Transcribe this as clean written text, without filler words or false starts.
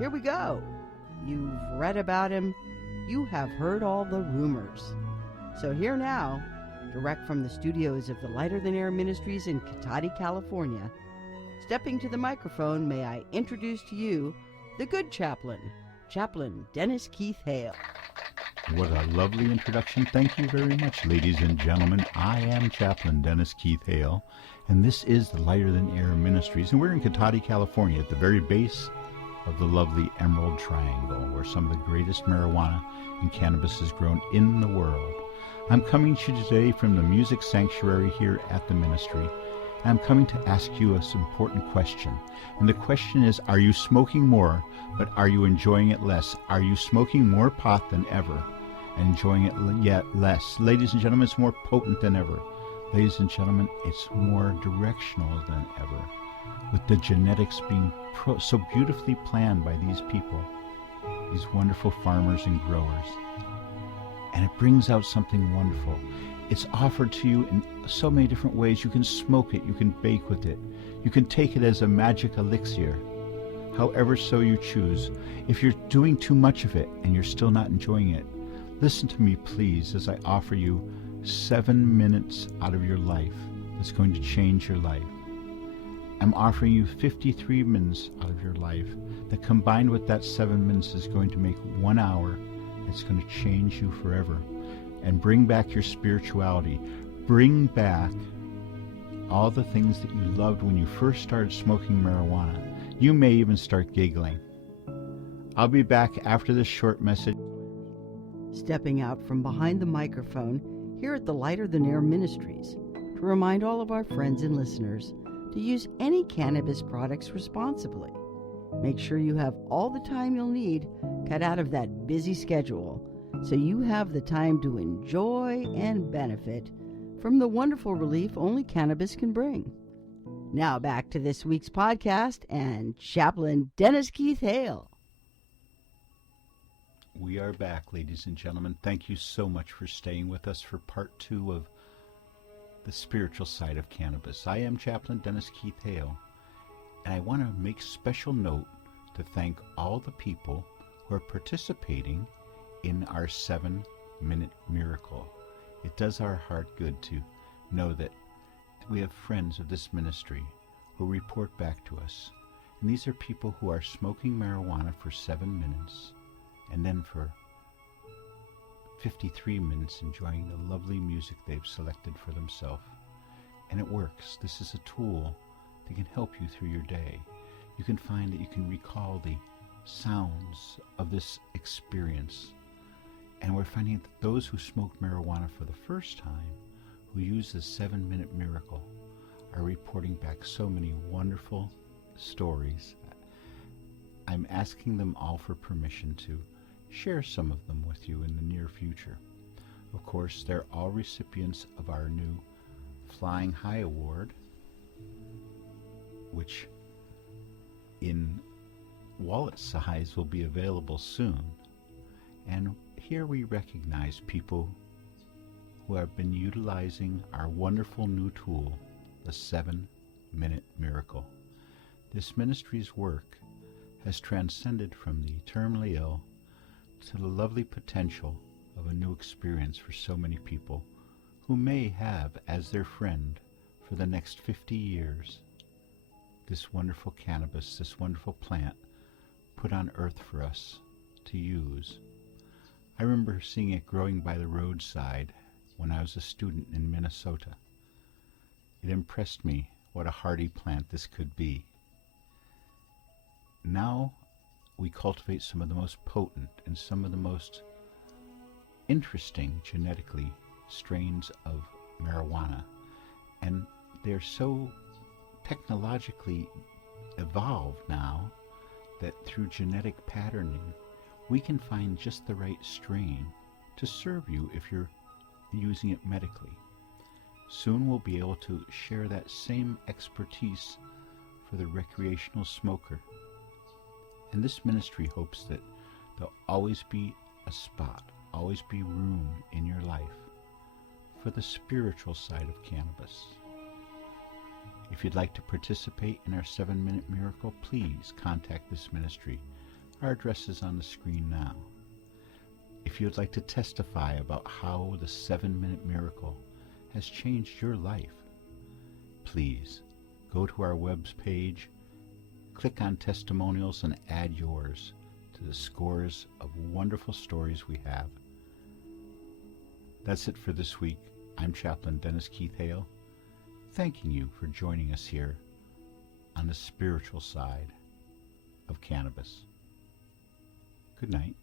Here we go. You've read about him. You have heard all the rumors. So here now, direct from the studios of the Lighter Than Air Ministries in Cotati, California, stepping to the microphone, may I introduce to you the good chaplain, Chaplain Dennis Keith Hale. What a lovely introduction. Thank you very much, ladies and gentlemen. I am Chaplain Dennis Keith Hale, and this is the Lighter Than Air Ministries, and we're in Cotati, California, at the very base of the lovely Emerald Triangle, where some of the greatest marijuana and cannabis is grown in the world. I'm coming to you today from the Music Sanctuary here at the ministry. I'm coming to ask you an important question. And the question is, are you smoking more, but are you enjoying it less? Are you smoking more pot than ever and enjoying it yet less? Ladies and gentlemen, it's more potent than ever. Ladies and gentlemen, it's more directional than ever, with the genetics being so beautifully planned by these people, these wonderful farmers and growers. And it brings out something wonderful. It's offered to you in so many different ways. You can smoke it, you can bake with it, you can take it as a magic elixir, however so you choose. If you're doing too much of it and you're still not enjoying it, listen to me please as I offer you 7 minutes out of your life that's going to change your life. I'm offering you 53 minutes out of your life that, combined with that 7 minutes, is going to make 1 hour. It's going to change you forever and bring back your spirituality. Bring back all the things that you loved when you first started smoking marijuana. You may even start giggling. I'll be back after this short message. Stepping out from behind the microphone here at the Lighter Than Air Ministries to remind all of our friends and listeners to use any cannabis products responsibly. Make sure you have all the time you'll need cut out of that busy schedule so you have the time to enjoy and benefit from the wonderful relief only cannabis can bring. Now back to this week's podcast and Chaplain Dennis Keith Hale. We are back, ladies and gentlemen. Thank you so much for staying with us for part 2 of the spiritual side of cannabis. I am Chaplain Dennis Keith Hale, and I want to make special note to thank all the people who are participating in our 7-minute miracle. It does our heart good to know that we have friends of this ministry who report back to us. And these are people who are smoking marijuana for 7 minutes and then for 53 minutes enjoying the lovely music they've selected for themselves. And it works. This is a tool that can help you through your day. You can find that you can recall the sounds of this experience. And we're finding that those who smoke marijuana for the first time, who use the 7-minute miracle, are reporting back so many wonderful stories. I'm asking them all for permission to share some of them with you in the near future. Of course, they're all recipients of our new Flying High Award, which in wallet size will be available soon. And here we recognize people who have been utilizing our wonderful new tool, the 7-minute miracle. This ministry's work has transcended from the terminally ill to the lovely potential of a new experience for so many people who may have as their friend for the next 50 years this wonderful cannabis, this wonderful plant put on earth for us to use. I remember seeing it growing by the roadside when I was a student in Minnesota. It impressed me what a hardy plant this could be. Now we cultivate some of the most potent and some of the most interesting genetically strains of marijuana, and they're so technologically evolved now that through genetic patterning we can find just the right strain to serve you if you're using it medically. Soon we'll be able to share that same expertise for the recreational smoker. And this ministry hopes that there'll always be a spot, always be room in your life for the spiritual side of cannabis. If you'd like to participate in our 7-minute miracle, please contact this ministry. Our address is on the screen now. If you'd like to testify about how the 7-Minute Miracle has changed your life, please go to our web's page, click on testimonials, and add yours to the scores of wonderful stories we have. That's it for this week. I'm Chaplain Dennis Keith Hale, thanking you for joining us here on the spiritual side of cannabis. Good night.